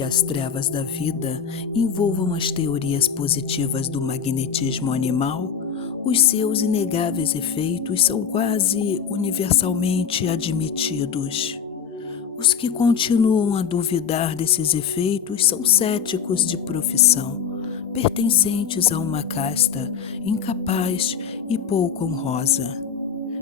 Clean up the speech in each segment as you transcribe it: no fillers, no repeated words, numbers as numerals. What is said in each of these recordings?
que as trevas da vida envolvam as teorias positivas do magnetismo animal, os seus inegáveis efeitos são quase universalmente admitidos. Os que continuam a duvidar desses efeitos são céticos de profissão, pertencentes a uma casta incapaz e pouco honrosa.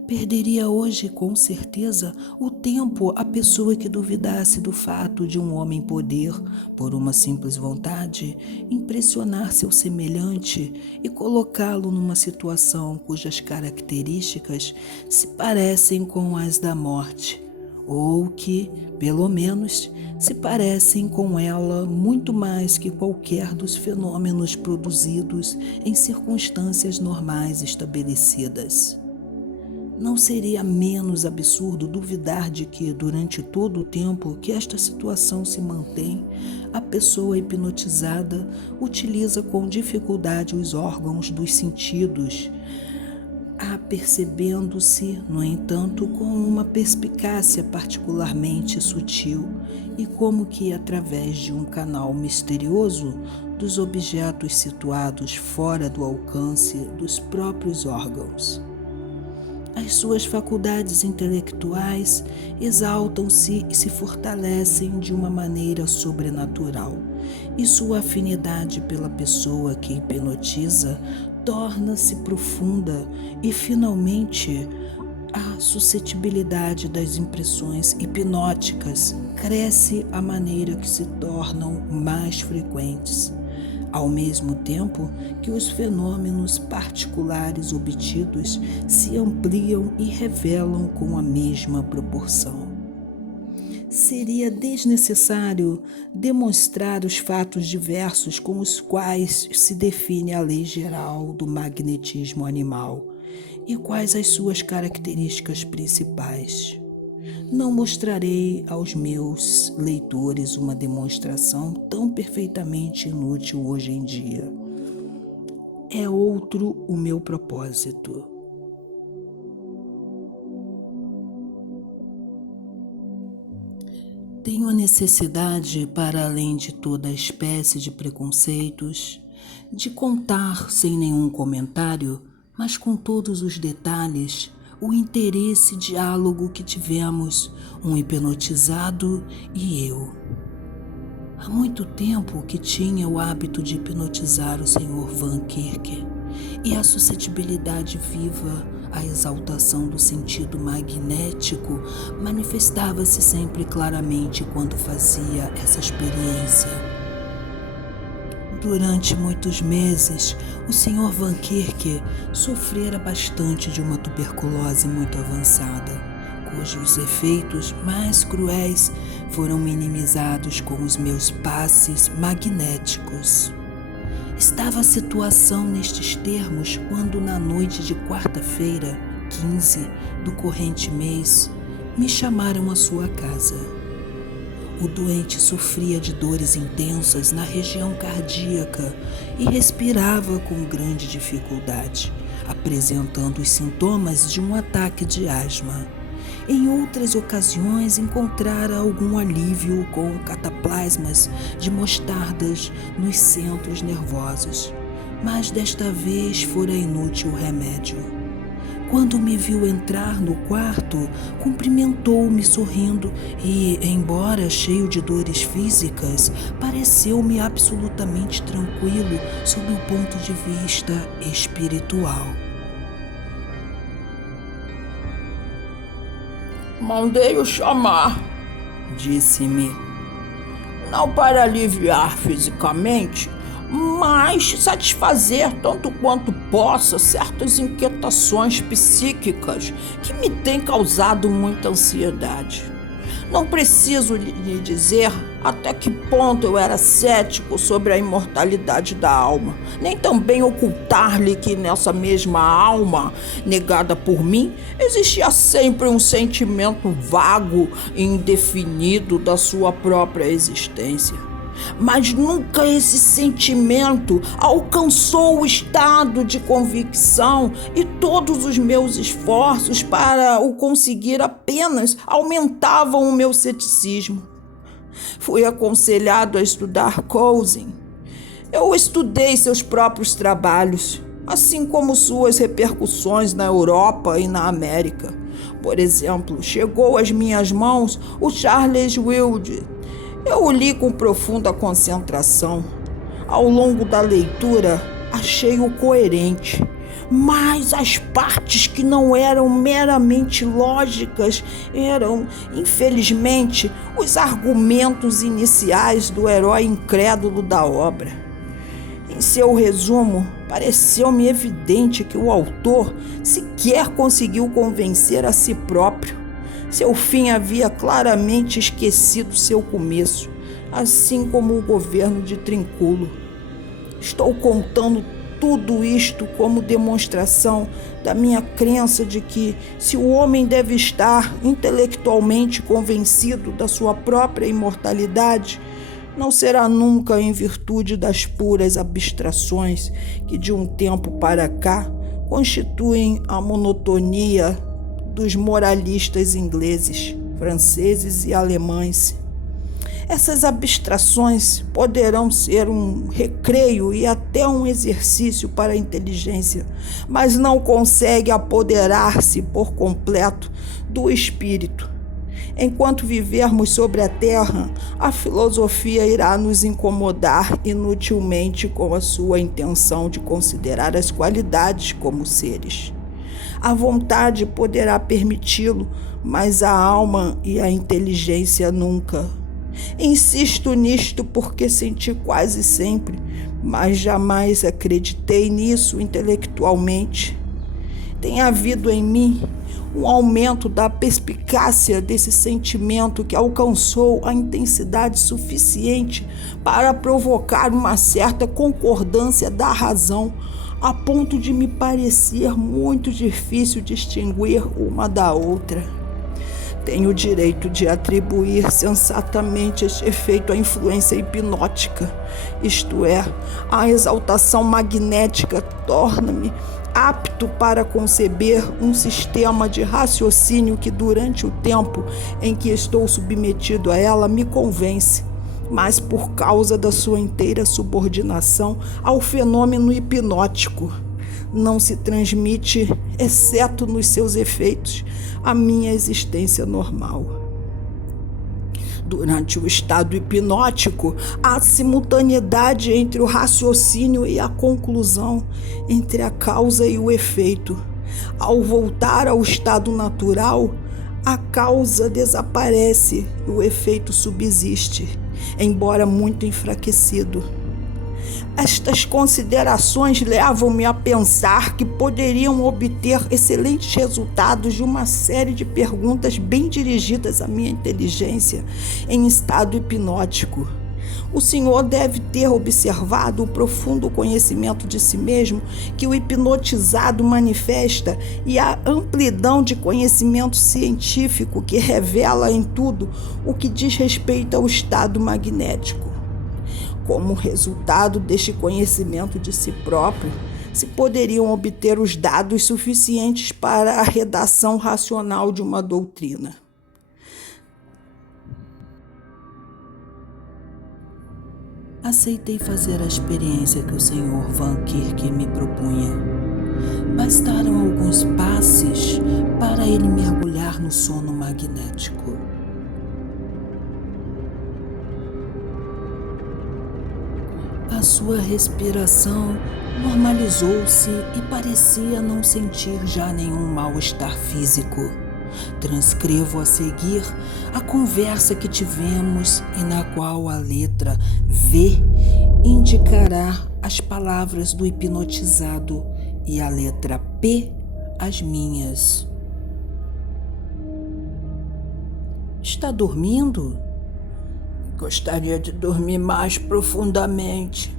Perderia hoje, com certeza, o tempo a pessoa que duvidasse do fato de um homem poder, por uma simples vontade, impressionar seu semelhante e colocá-lo numa situação cujas características se parecem com as da morte, ou que, pelo menos, se parecem com ela muito mais que qualquer dos fenômenos produzidos em circunstâncias normais estabelecidas. Não seria menos absurdo duvidar de que, durante todo o tempo que esta situação se mantém, a pessoa hipnotizada utiliza com dificuldade os órgãos dos sentidos, apercebendo-se, no entanto, com uma perspicácia particularmente sutil e como que através de um canal misterioso dos objetos situados fora do alcance dos próprios órgãos. As suas faculdades intelectuais exaltam-se e se fortalecem de uma maneira sobrenatural, e sua afinidade pela pessoa que hipnotiza torna-se profunda e, finalmente, a suscetibilidade das impressões hipnóticas cresce à maneira que se tornam mais frequentes, ao mesmo tempo que os fenômenos particulares obtidos se ampliam e revelam com a mesma proporção. Seria desnecessário demonstrar os fatos diversos com os quais se define a lei geral do magnetismo animal e quais as suas características principais. Não mostrarei aos meus leitores uma demonstração tão perfeitamente inútil hoje em dia. É outro o meu propósito. Tenho a necessidade, para além de toda espécie de preconceitos, de contar sem nenhum comentário, mas com todos os detalhes, o interesse e diálogo que tivemos, um hipnotizado e eu. Há muito tempo que tinha o hábito de hipnotizar o Sr. Van Kirk, e a suscetibilidade viva, a exaltação do sentido magnético manifestava-se sempre claramente quando fazia essa experiência. Durante muitos meses, o Sr. Van Kirk sofrera bastante de uma tuberculose muito avançada, cujos efeitos mais cruéis foram minimizados com os meus passes magnéticos. Estava a situação nestes termos quando, na noite de quarta-feira, 15 do corrente mês, me chamaram à sua casa. O doente sofria de dores intensas na região cardíaca e respirava com grande dificuldade, apresentando os sintomas de um ataque de asma. Em outras ocasiões encontrara algum alívio com cataplasmas de mostardas nos centros nervosos, mas desta vez fora inútil o remédio. Quando me viu entrar no quarto, cumprimentou-me sorrindo e, embora cheio de dores físicas, pareceu-me absolutamente tranquilo sob o ponto de vista espiritual. Mandei-o chamar, disse-me. Não para aliviar fisicamente, mas satisfazer tanto quanto possa certas inquietações psíquicas que me têm causado muita ansiedade. Não preciso lhe dizer até que ponto eu era cético sobre a imortalidade da alma, nem também ocultar-lhe que nessa mesma alma, negada por mim, existia sempre um sentimento vago e indefinido da sua própria existência. Mas nunca esse sentimento alcançou o estado de convicção e todos os meus esforços para o conseguir apenas aumentavam o meu ceticismo. Fui aconselhado a estudar Cousins. Eu estudei seus próprios trabalhos, assim como suas repercussões na Europa e na América. Por exemplo, chegou às minhas mãos o Charles Wilde. Eu o li com profunda concentração. Ao longo da leitura, achei-o coerente, mas as partes que não eram meramente lógicas eram, infelizmente, os argumentos iniciais do herói incrédulo da obra. Em seu resumo, pareceu-me evidente que o autor sequer conseguiu convencer a si próprio. Seu fim havia claramente esquecido seu começo, assim como o governo de Trinculo. Estou contando tudo isto como demonstração da minha crença de que, se o homem deve estar intelectualmente convencido da sua própria imortalidade, não será nunca em virtude das puras abstrações que de um tempo para cá constituem a monotonia dos moralistas ingleses, franceses e alemães. Essas abstrações poderão ser um recreio e até um exercício para a inteligência, mas não consegue apoderar-se por completo do espírito. Enquanto vivermos sobre a terra, a filosofia irá nos incomodar inutilmente com a sua intenção de considerar as qualidades como seres. A vontade poderá permiti-lo, mas a alma e a inteligência nunca. Insisto nisto porque senti quase sempre, mas jamais acreditei nisso intelectualmente. Tem havido em mim um aumento da perspicácia desse sentimento que alcançou a intensidade suficiente para provocar uma certa concordância da razão, a ponto de me parecer muito difícil distinguir uma da outra. Tenho o direito de atribuir sensatamente este efeito à influência hipnótica, isto é, a exaltação magnética torna-me apto para conceber um sistema de raciocínio que, durante o tempo em que estou submetido a ela, me convence, mas por causa da sua inteira subordinação ao fenômeno hipnótico, não se transmite, exceto nos seus efeitos, a minha existência normal. Durante o estado hipnótico, há simultaneidade entre o raciocínio e a conclusão, entre a causa e o efeito. Ao voltar ao estado natural, a causa desaparece e o efeito subsiste, embora muito enfraquecido. Estas considerações levam-me a pensar que poderiam obter excelentes resultados de uma série de perguntas bem dirigidas à minha inteligência em estado hipnótico. O senhor deve ter observado o profundo conhecimento de si mesmo que o hipnotizado manifesta e a amplidão de conhecimento científico que revela em tudo o que diz respeito ao estado magnético. Como resultado deste conhecimento de si próprio, se poderiam obter os dados suficientes para a redação racional de uma doutrina. Aceitei fazer a experiência que o Sr. Van Kirk me propunha. Bastaram alguns passes para ele mergulhar no sono magnético. A sua respiração normalizou-se e parecia não sentir já nenhum mal-estar físico. Transcrevo a seguir a conversa que tivemos e na qual a letra V indicará as palavras do hipnotizado e a letra P as minhas. Está dormindo? Gostaria de dormir mais profundamente.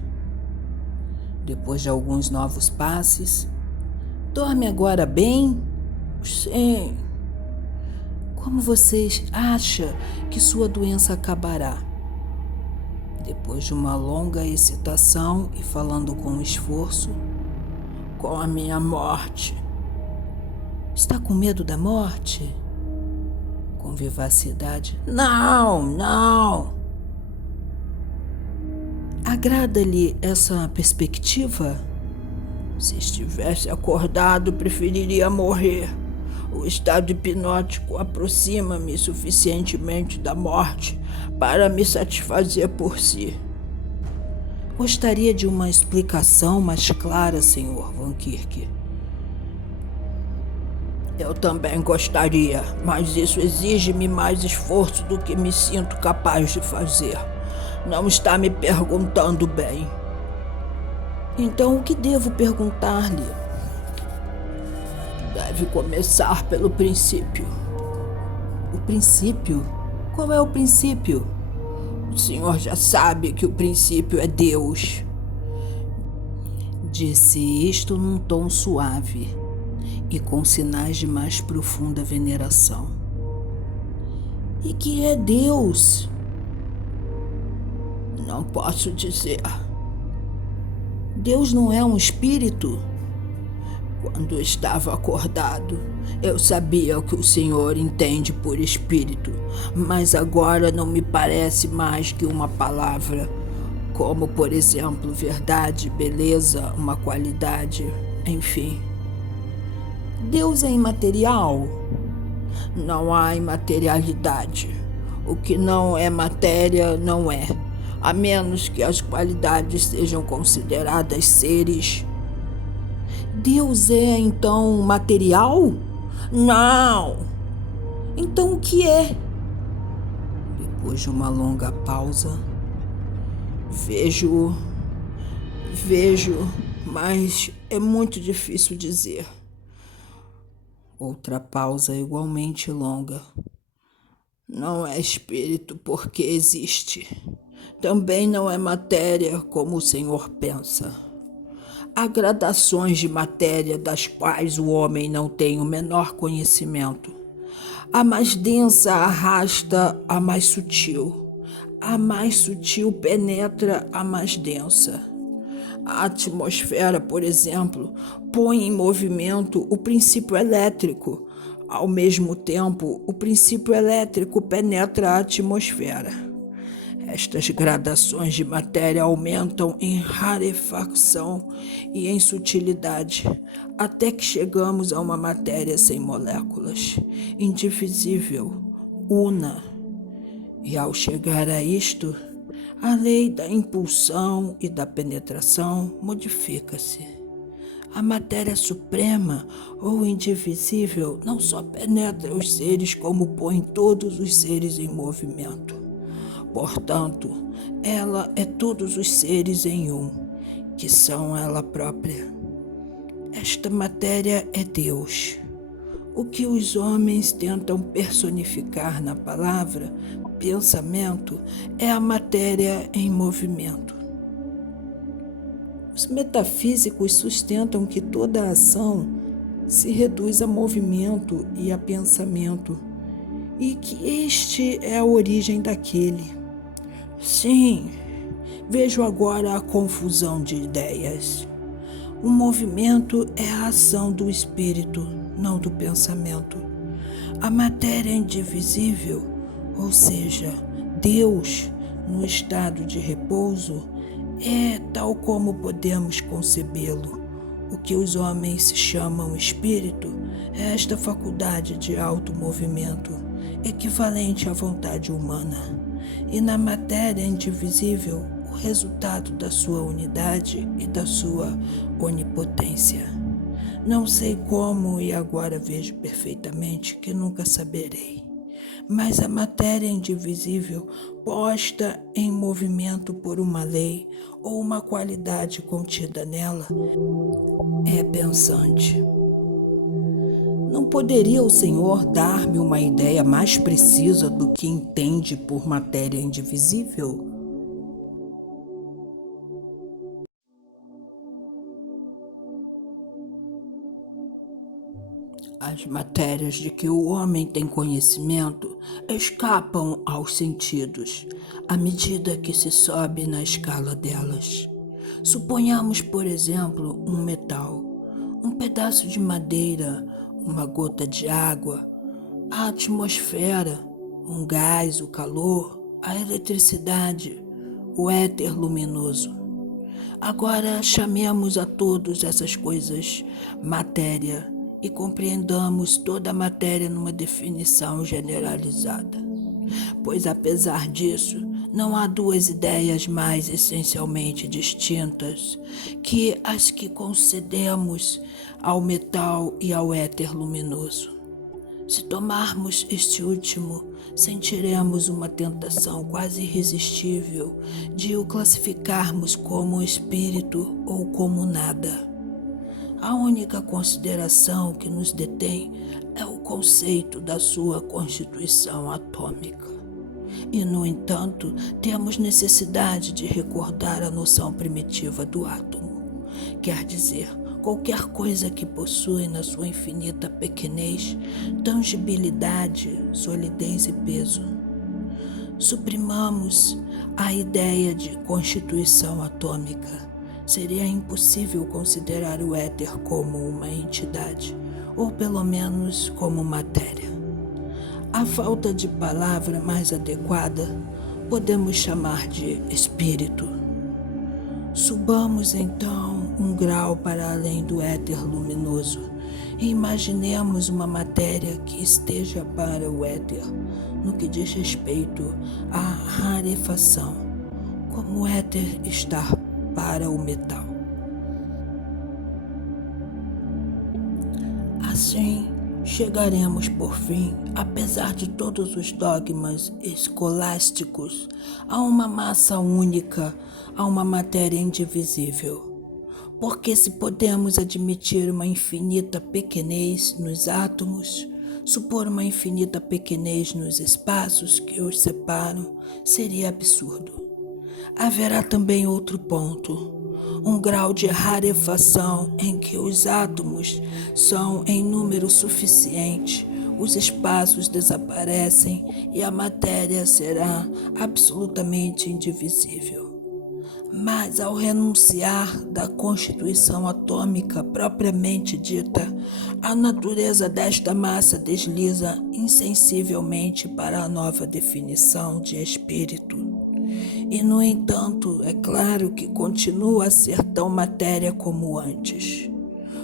Depois de alguns novos passes, dorme agora bem? Sim. Como você acha que sua doença acabará? Depois de uma longa excitação e falando com esforço, com a minha morte. Está com medo da morte? Com vivacidade. Não. Agrada-lhe essa perspectiva? Se estivesse acordado, preferiria morrer. O estado hipnótico aproxima-me suficientemente da morte para me satisfazer por si. Gostaria de uma explicação mais clara, Sr. Van Kirk. Eu também gostaria, mas isso exige-me mais esforço do que me sinto capaz de fazer. Não está me perguntando bem. Então, o que devo perguntar-lhe? Deve começar pelo princípio. O princípio? Qual é o princípio? O senhor já sabe que o princípio é Deus. Disse isto num tom suave e com sinais de mais profunda veneração. E que é Deus? Não posso dizer. Deus não é um espírito? Quando estava acordado, eu sabia o que o senhor entende por espírito, mas agora não me parece mais que uma palavra, como, por exemplo, verdade, beleza, uma qualidade, enfim. Deus é imaterial? Não há imaterialidade. O que não é matéria não é, a menos que as qualidades sejam consideradas seres. Deus é, então, material? Não! Então o que é? Depois de uma longa pausa, Vejo, mas é muito difícil dizer. Outra pausa igualmente longa. Não é espírito porque existe. Também não é matéria como o senhor pensa. Há gradações de matéria das quais o homem não tem o menor conhecimento. A mais densa arrasta a mais sutil. A mais sutil penetra a mais densa. A atmosfera, por exemplo, põe em movimento o princípio elétrico. Ao mesmo tempo, o princípio elétrico penetra a atmosfera. Estas gradações de matéria aumentam em rarefacção e em sutilidade, até que chegamos a uma matéria sem moléculas, indivisível, una. E ao chegar a isto, a lei da impulsão e da penetração modifica-se. A matéria suprema ou indivisível não só penetra os seres, como põe todos os seres em movimento. Portanto, ela é todos os seres em um, que são ela própria. Esta matéria é Deus. O que os homens tentam personificar na palavra pensamento é a matéria em movimento. Os metafísicos sustentam que toda ação se reduz a movimento e a pensamento, e que este é a origem daquele. Sim, vejo agora a confusão de ideias. O movimento é a ação do espírito, não do pensamento. A matéria indivisível, ou seja, Deus, no estado de repouso, é tal como podemos concebê-lo. O que os homens chamam espírito é esta faculdade de automovimento, equivalente à vontade humana. E na matéria indivisível, o resultado da sua unidade e da sua onipotência. Não sei como e agora vejo perfeitamente que nunca saberei. Mas a matéria indivisível, posta em movimento por uma lei ou uma qualidade contida nela, é pensante. Não poderia o senhor dar-me uma ideia mais precisa do que entende por matéria indivisível? As matérias de que o homem tem conhecimento escapam aos sentidos à medida que se sobe na escala delas. Suponhamos, por exemplo, um metal, um pedaço de madeira, uma gota de água, a atmosfera, um gás, o calor, a eletricidade, o éter luminoso. Agora chamemos a todas essas coisas matéria e compreendamos toda a matéria numa definição generalizada. Pois apesar disso, não há duas ideias mais essencialmente distintas que as que concedemos ao metal e ao éter luminoso. Se tomarmos este último, sentiremos uma tentação quase irresistível de o classificarmos como espírito ou como nada. A única consideração que nos detém é o conceito da sua constituição atômica. E, no entanto, temos necessidade de recordar a noção primitiva do átomo. Quer dizer, qualquer coisa que possui na sua infinita pequenez, tangibilidade, solidez e peso. Suprimamos a ideia de constituição atômica. Seria impossível considerar o éter como uma entidade, ou pelo menos como matéria. A falta de palavra mais adequada podemos chamar de espírito. Subamos então um grau para além do éter luminoso e imaginemos uma matéria que esteja para o éter no que diz respeito à rarefação, como o éter está para o metal. Assim, chegaremos por fim, apesar de todos os dogmas escolásticos, a uma massa única, a uma matéria indivisível. Porque se podemos admitir uma infinita pequenez nos átomos, supor uma infinita pequenez nos espaços que os separam seria absurdo. Haverá também outro ponto, um grau de rarefação em que os átomos são em número suficiente, os espaços desaparecem e a matéria será absolutamente indivisível. Mas ao renunciar da constituição atômica propriamente dita, a natureza desta massa desliza insensivelmente para a nova definição de espírito. E, no entanto, é claro que continua a ser tão matéria como antes.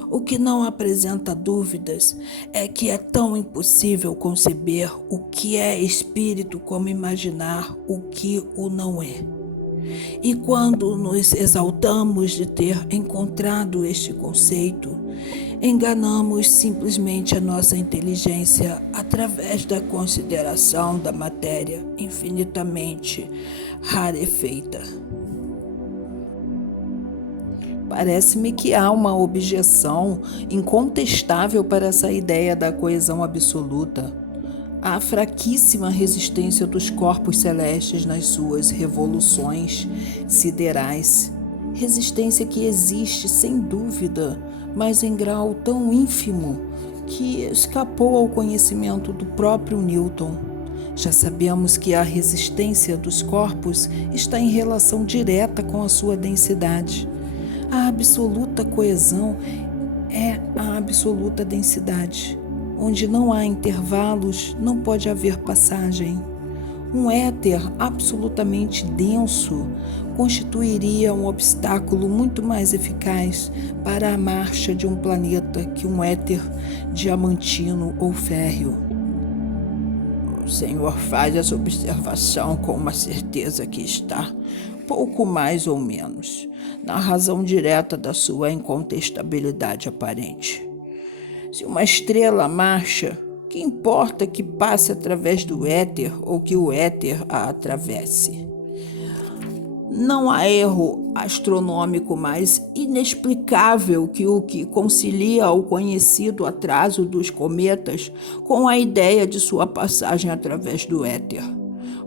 O que não apresenta dúvidas é que é tão impossível conceber o que é espírito como imaginar o que o não é. E quando nos exaltamos de ter encontrado este conceito, enganamos simplesmente a nossa inteligência através da consideração da matéria infinitamente rarefeita. Parece-me que há uma objeção incontestável para essa ideia da coesão absoluta. A fraquíssima resistência dos corpos celestes nas suas revoluções siderais. Resistência que existe, sem dúvida, mas em grau tão ínfimo que escapou ao conhecimento do próprio Newton. Já sabemos que a resistência dos corpos está em relação direta com a sua densidade. A absoluta coesão é a absoluta densidade. Onde não há intervalos, não pode haver passagem. Um éter absolutamente denso constituiria um obstáculo muito mais eficaz para a marcha de um planeta que um éter diamantino ou férreo. O senhor faz essa observação com uma certeza que está, pouco mais ou menos, na razão direta da sua incontestabilidade aparente. Se uma estrela marcha, que importa que passe através do éter ou que o éter a atravesse? Não há erro astronômico mais inexplicável que o que concilia o conhecido atraso dos cometas com a ideia de sua passagem através do éter.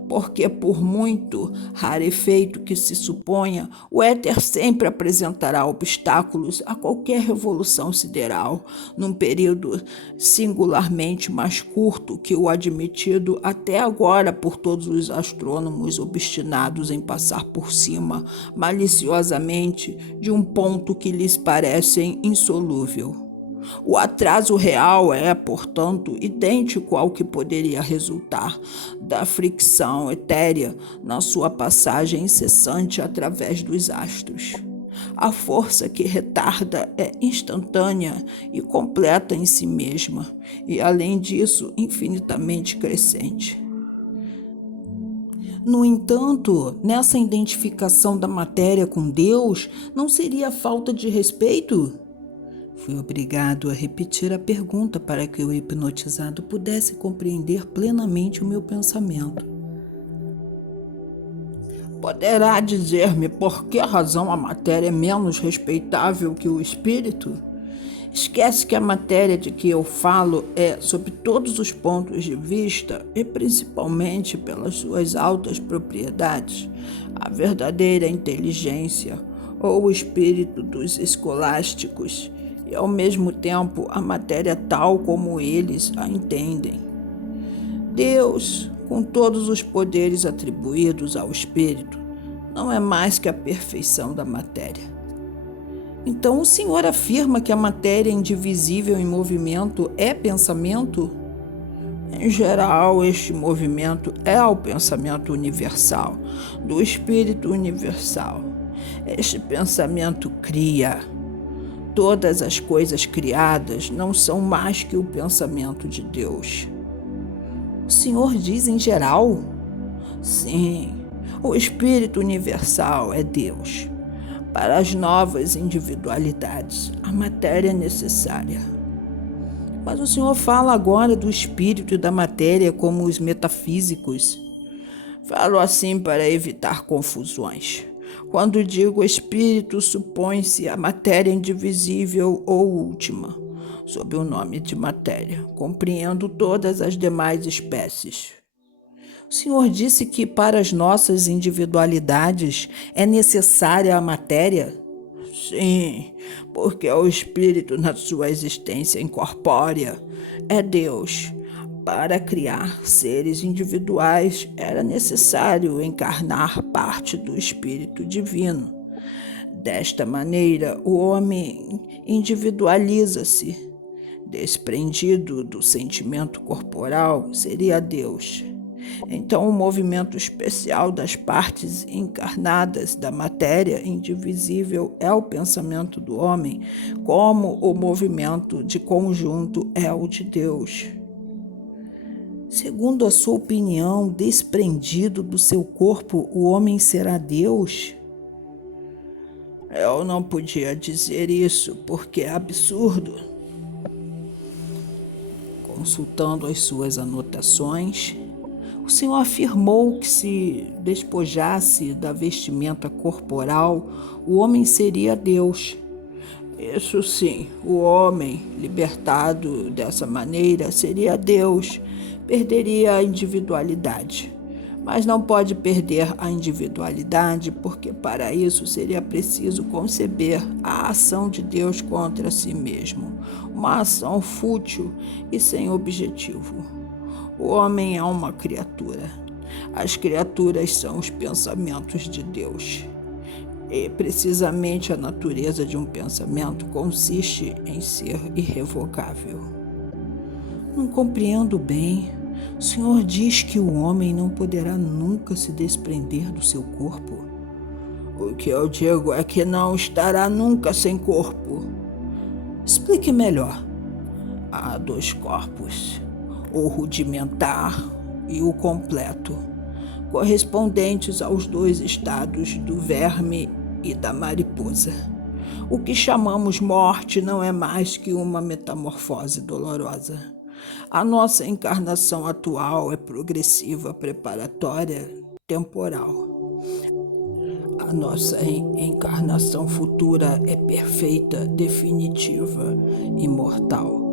Porque, por muito rarefeito que se suponha, o éter sempre apresentará obstáculos a qualquer revolução sideral, num período singularmente mais curto que o admitido até agora por todos os astrônomos obstinados em passar por cima, maliciosamente, de um ponto que lhes parece insolúvel. O atraso real é, portanto, idêntico ao que poderia resultar da fricção etérea na sua passagem incessante através dos astros. A força que retarda é instantânea e completa em si mesma, e, além disso, infinitamente crescente. No entanto, nessa identificação da matéria com Deus, não seria falta de respeito? Fui obrigado a repetir a pergunta para que o hipnotizado pudesse compreender plenamente o meu pensamento. Poderá dizer-me por que razão a matéria é menos respeitável que o espírito? Esquece que a matéria de que eu falo é, sob todos os pontos de vista, e principalmente pelas suas altas propriedades, a verdadeira inteligência ou o espírito dos escolásticos, e ao mesmo tempo a matéria tal como eles a entendem. Deus, com todos os poderes atribuídos ao espírito, não é mais que a perfeição da matéria. Então o senhor afirma que a matéria indivisível em movimento é pensamento? Em geral, este movimento é o pensamento universal, do espírito universal. Este pensamento cria. Todas as coisas criadas não são mais que o pensamento de Deus. O senhor diz em geral? Sim, o espírito universal é Deus. Para as novas individualidades, a matéria é necessária. Mas o senhor fala agora do espírito e da matéria como os metafísicos. Falo assim para evitar confusões. Quando digo espírito, supõe-se a matéria indivisível ou última, sob o nome de matéria. Compreendo todas as demais espécies. O senhor disse que para as nossas individualidades é necessária a matéria? Sim, porque o espírito na sua existência incorpórea é Deus. Para criar seres individuais era necessário encarnar parte do espírito divino. Desta maneira, o homem individualiza-se. Desprendido do sentimento corporal, seria Deus. Então, o movimento especial das partes encarnadas da matéria indivisível é o pensamento do homem, como o movimento de conjunto é o de Deus. Segundo a sua opinião, desprendido do seu corpo, o homem será Deus? Eu não podia dizer isso, porque é absurdo. Consultando as suas anotações, o senhor afirmou que se despojasse da vestimenta corporal, o homem seria Deus. Isso sim, o homem, libertado dessa maneira, seria Deus, perderia a individualidade. Mas não pode perder a individualidade, porque para isso seria preciso conceber a ação de Deus contra si mesmo, uma ação fútil e sem objetivo. O homem é uma criatura. As criaturas são os pensamentos de Deus. E precisamente a natureza de um pensamento consiste em ser irrevogável. Não compreendo bem. O senhor diz que o homem não poderá nunca se desprender do seu corpo? O que eu digo é que não estará nunca sem corpo. Explique melhor. Há dois corpos, o rudimentar e o completo, correspondentes aos dois estados do verme e da mariposa. O que chamamos morte não é mais que uma metamorfose dolorosa. A nossa encarnação atual é progressiva, preparatória, temporal. A nossa encarnação futura é perfeita, definitiva, imortal.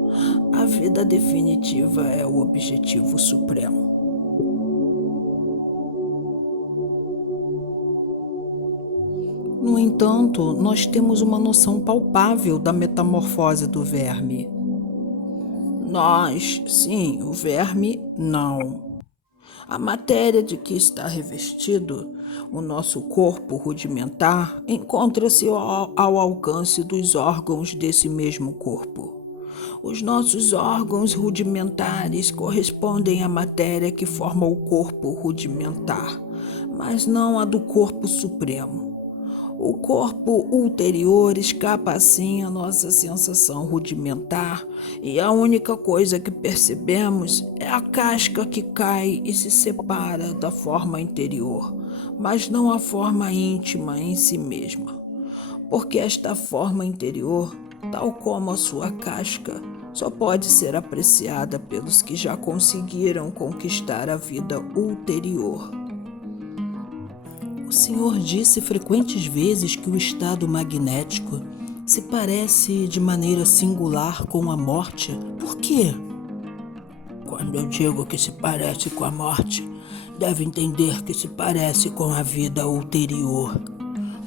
A vida definitiva é o objetivo supremo. No entanto, nós temos uma noção palpável da metamorfose do verme. Nós, sim, o verme, não. A matéria de que está revestido o nosso corpo rudimentar encontra-se ao alcance dos órgãos desse mesmo corpo. Os nossos órgãos rudimentares correspondem à matéria que forma o corpo rudimentar, mas não a do corpo supremo. O corpo ulterior escapa assim à nossa sensação rudimentar e a única coisa que percebemos é a casca que cai e se separa da forma interior, mas não a forma íntima em si mesma. Porque esta forma interior, tal como a sua casca, só pode ser apreciada pelos que já conseguiram conquistar a vida ulterior. O senhor disse frequentes vezes que o estado magnético se parece de maneira singular com a morte. Por quê? Quando eu digo que se parece com a morte, deve entender que se parece com a vida ulterior.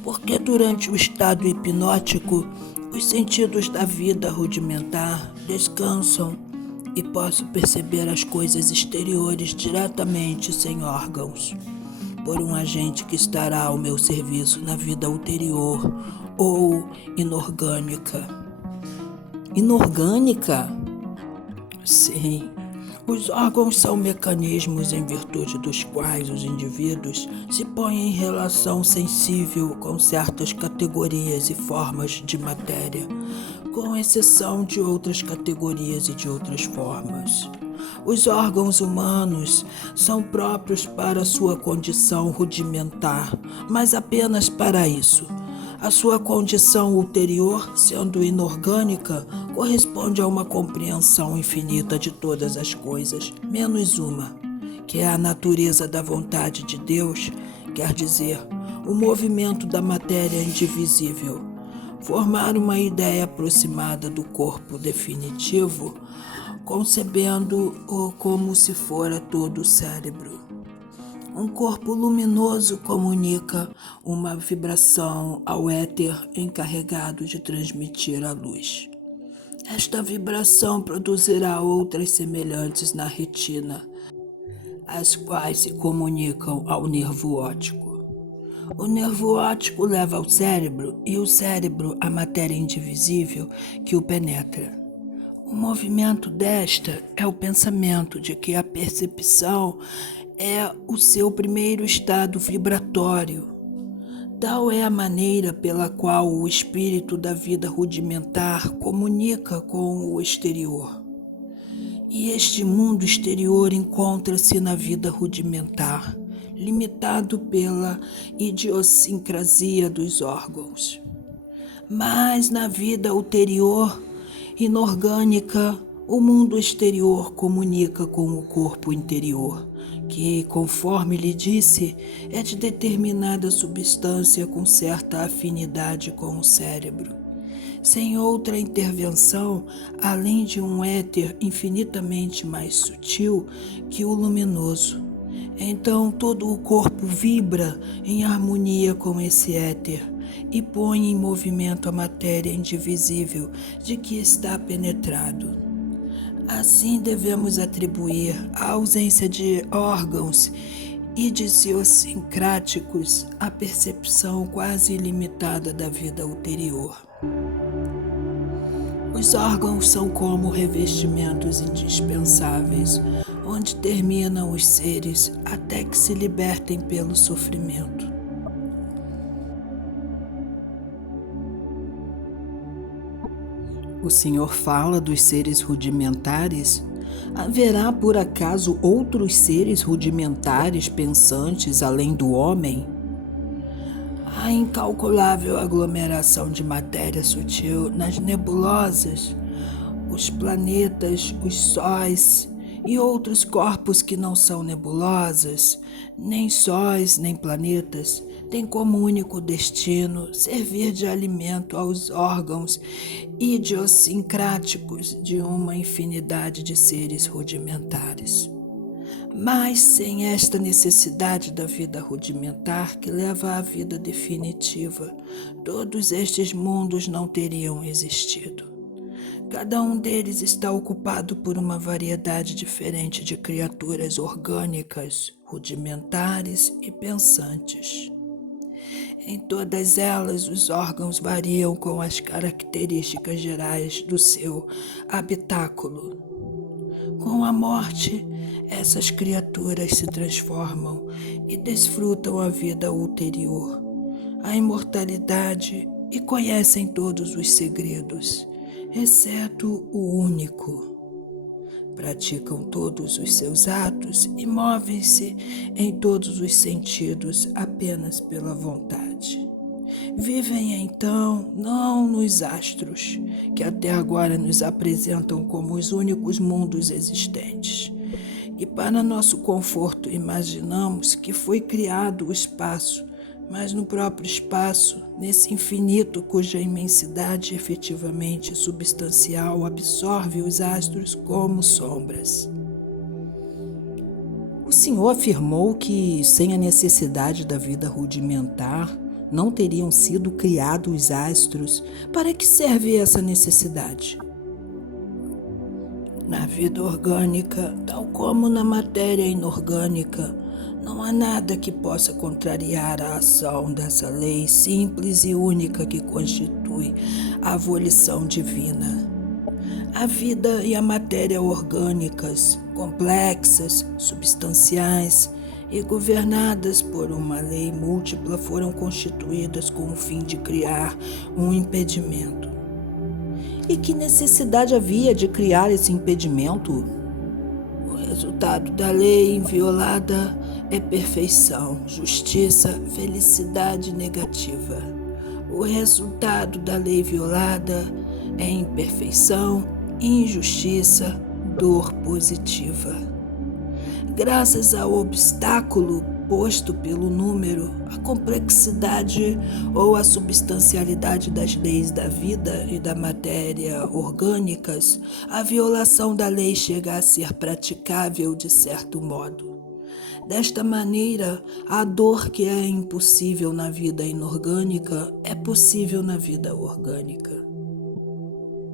Porque durante o estado hipnótico, os sentidos da vida rudimentar descansam e posso perceber as coisas exteriores diretamente sem órgãos, por um agente que estará ao meu serviço na vida ulterior ou inorgânica. Inorgânica? Sim, os órgãos são mecanismos em virtude dos quais os indivíduos se põem em relação sensível com certas categorias e formas de matéria, com exceção de outras categorias e de outras formas. Os órgãos humanos são próprios para sua condição rudimentar, mas apenas para isso. A sua condição ulterior, sendo inorgânica, corresponde a uma compreensão infinita de todas as coisas, menos uma, que é a natureza da vontade de Deus, quer dizer, o movimento da matéria indivisível. Formar uma ideia aproximada do corpo definitivo, concebendo-o como se fora todo o cérebro. Um corpo luminoso comunica uma vibração ao éter encarregado de transmitir a luz. Esta vibração produzirá outras semelhantes na retina, as quais se comunicam ao nervo óptico. O nervo óptico leva ao cérebro e o cérebro à matéria indivisível que o penetra. O movimento desta é o pensamento de que a percepção é o seu primeiro estado vibratório. Tal é a maneira pela qual o espírito da vida rudimentar comunica com o exterior. E este mundo exterior encontra-se na vida rudimentar, limitado pela idiosincrasia dos órgãos. Mas na vida ulterior, inorgânica, o mundo exterior comunica com o corpo interior, que, conforme lhe disse, é de determinada substância com certa afinidade com o cérebro, sem outra intervenção, além de um éter infinitamente mais sutil que o luminoso. Então todo o corpo vibra em harmonia com esse éter e põe em movimento a matéria indivisível de que está penetrado. Assim devemos atribuir a ausência de órgãos idiosincráticos à percepção quase ilimitada da vida ulterior. Os órgãos são como revestimentos indispensáveis, onde terminam os seres até que se libertem pelo sofrimento. O senhor fala dos seres rudimentares? Haverá por acaso outros seres rudimentares pensantes além do homem? A incalculável aglomeração de matéria sutil nas nebulosas, os planetas, os sóis e outros corpos que não são nebulosas, nem sóis nem planetas, têm como único destino servir de alimento aos órgãos idiosincráticos de uma infinidade de seres rudimentares. Mas sem esta necessidade da vida rudimentar que leva à vida definitiva, todos estes mundos não teriam existido. Cada um deles está ocupado por uma variedade diferente de criaturas orgânicas, rudimentares e pensantes. Em todas elas, os órgãos variam com as características gerais do seu habitáculo. Com a morte, essas criaturas se transformam e desfrutam a vida ulterior, a imortalidade e conhecem todos os segredos, exceto o único. Praticam todos os seus atos e movem-se em todos os sentidos apenas pela vontade. Vivem então não nos astros, que até agora nos apresentam como os únicos mundos existentes. E para nosso conforto imaginamos que foi criado o espaço, mas no próprio espaço, nesse infinito cuja imensidade efetivamente substancial absorve os astros como sombras. O senhor afirmou que, sem a necessidade da vida rudimentar, não teriam sido criados os astros. Para que serve essa necessidade? Na vida orgânica, tal como na matéria inorgânica, não há nada que possa contrariar a ação dessa lei simples e única que constitui a volição divina. A vida e a matéria orgânicas, complexas, substanciais e governadas por uma lei múltipla, foram constituídas com o fim de criar um impedimento. E que necessidade havia de criar esse impedimento? O resultado da lei inviolada é perfeição, justiça, felicidade negativa. O resultado da lei violada é imperfeição, injustiça, dor positiva. Graças ao obstáculo posto pelo número, a complexidade ou a substancialidade das leis da vida e da matéria orgânicas, a violação da lei chega a ser praticável de certo modo. Desta maneira, a dor que é impossível na vida inorgânica é possível na vida orgânica.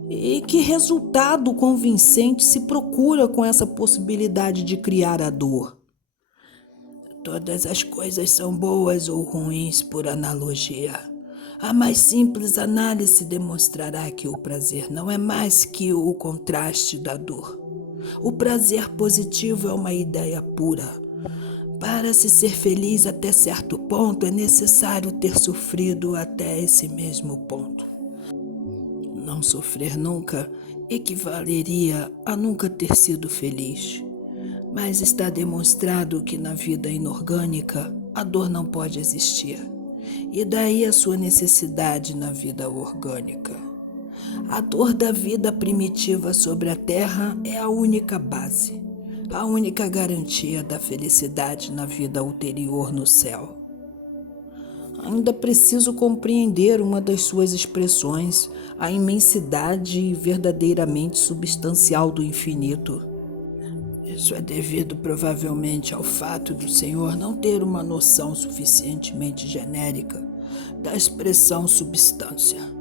E que resultado convincente se procura com essa possibilidade de criar a dor? Todas as coisas são boas ou ruins por analogia. A mais simples análise demonstrará que o prazer não é mais que o contraste da dor. O prazer positivo é uma ideia pura. Para se ser feliz até certo ponto, é necessário ter sofrido até esse mesmo ponto. Não sofrer nunca equivaleria a nunca ter sido feliz. Mas está demonstrado que na vida inorgânica a dor não pode existir. E daí a sua necessidade na vida orgânica. A dor da vida primitiva sobre a terra é a única base, a única garantia da felicidade na vida ulterior no céu. Ainda preciso compreender uma das suas expressões, a imensidade verdadeiramente substancial do infinito. Isso é devido provavelmente ao fato do Senhor não ter uma noção suficientemente genérica da expressão substância.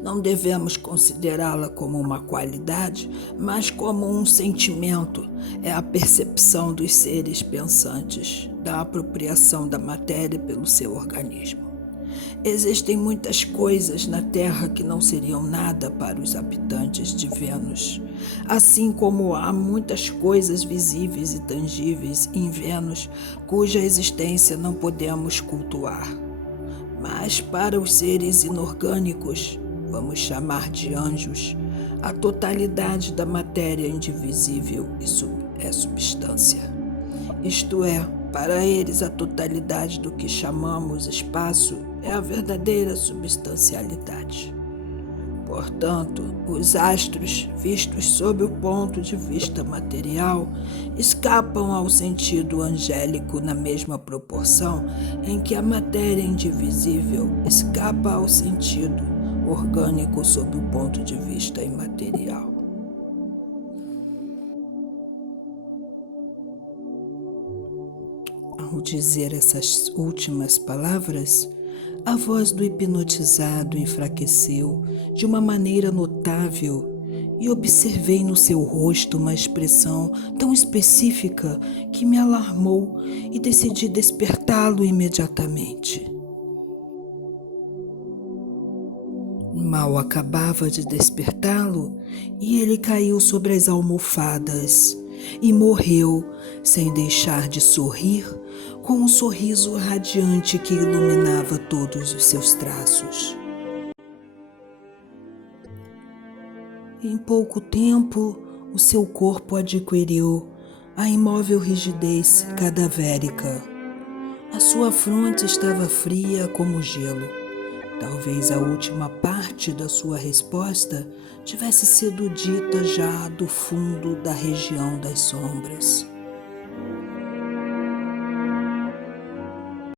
Não devemos considerá-la como uma qualidade, mas como um sentimento. É a percepção dos seres pensantes, da apropriação da matéria pelo seu organismo. Existem muitas coisas na Terra que não seriam nada para os habitantes de Vênus, assim como há muitas coisas visíveis e tangíveis em Vênus cuja existência não podemos cultuar. Mas para os seres inorgânicos, vamos chamar de anjos, a totalidade da matéria indivisível é substância. Isto é, para eles a totalidade do que chamamos espaço é a verdadeira substancialidade. Portanto, os astros, vistos sob o ponto de vista material, escapam ao sentido angélico na mesma proporção em que a matéria indivisível escapa ao sentido orgânico sob o ponto de vista imaterial. Ao dizer essas últimas palavras, a voz do hipnotizado enfraqueceu de uma maneira notável e observei no seu rosto uma expressão tão específica que me alarmou e decidi despertá-lo imediatamente. Mal acabava de despertá-lo e ele caiu sobre as almofadas e morreu sem deixar de sorrir, com um sorriso radiante que iluminava todos os seus traços. Em pouco tempo, o seu corpo adquiriu a imóvel rigidez cadavérica. A sua fronte estava fria como gelo. Talvez a última parte da sua resposta tivesse sido dita já do fundo da região das sombras.